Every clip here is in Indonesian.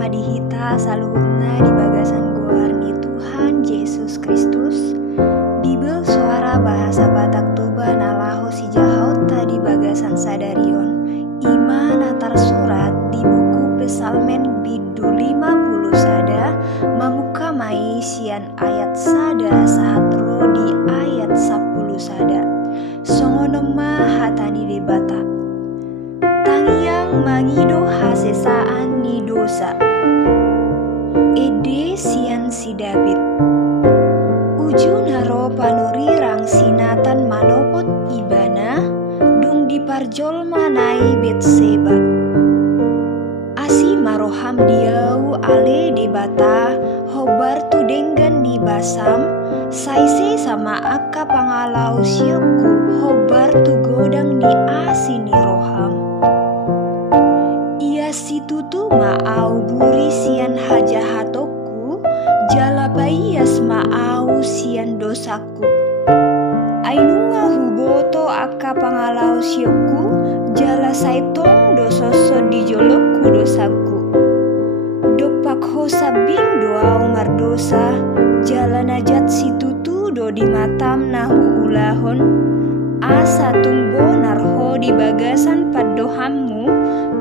madihita saluhutna di bagasan goarni Tuhan Yesus Kristus. Bibel suara bahasa Batak Toba nalaho si jahota di bagasan sadarion. Iman antar surat di buku Pesalmen bidu 50 sada mamuka mai sian ayat sada sahatro di ayat 10 sada. Songono hatani debata. Tangiang mangido hasesaan ni dosa. Ede sian si David. Uju naro panuri rang sinatan manopot ibana dung diparjol manai Betseba. Asi maroham diau ale debata hobar tu denggan di basam saise sama akka pangalau siokku hobar tu godang di asini roham. Ia situtu maau buri sian hajahatoku jala bayas maau sian dosaku. Ainunga huboto akka pangalau siokku jala saitong dososo di jolokku dosaku. Dopak hosa bing doau mardosa jala najat situtu do di matam nahu ulahon. Asa tungbo narho di bagasan padohammu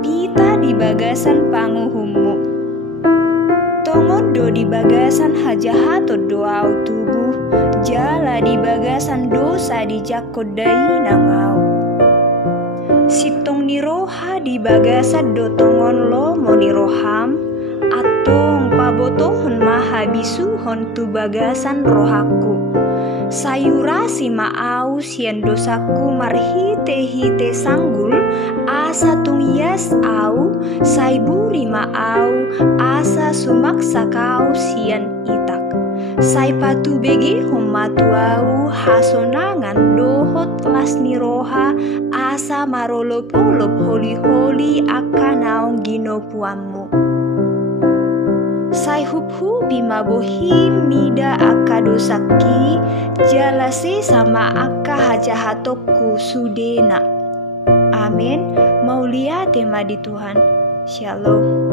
pita di bagasan panguhummu. Tongodo di bagasan hajahato doau tubuh jala di bagasan dosa di jakodai nangau. Sitong ni roha di bagasan do tongon lo mo ni roham atong pabotohon maha bisuhon tu bagasan rohaku. Sayura si maau sian dosaku marhite-hite sanggul asa tungyas au saiburi maau asa sumaksa kau sian itak. Sai patu bege homatu au hasonangan dohot lasni roha asa marolop-olop holi-holi akan naong ginopuammu. Sai hubhu bimabohi mida akka dosaki jalase sama akka hajahatoku sudena. Amin. Maulia tema di Tuhan. Shalom.